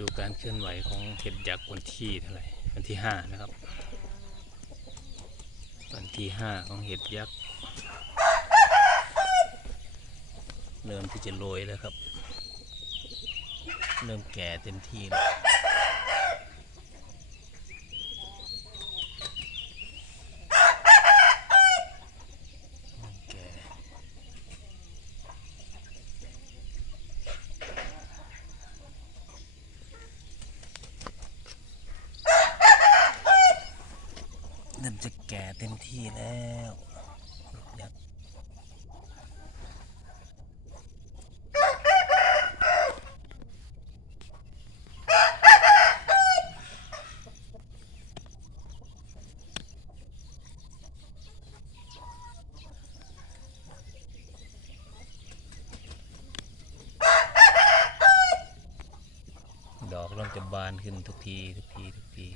ดูการเคลื่อนไหวของเห็ดยักษ์วันที่เท่าไหร่วันที่ห้านะครับ วันที่ห้าของเห็ดยักษ์เริ่มที่จะโรยแล้วครับ เริ่มแก่เต็มที่แล้วเริ่มแก่ เริ่มจะแก่เต็มที่แล้วยักษ์ดอกเริ่มจะบานขึ้นทุกที ทุกที ทุกที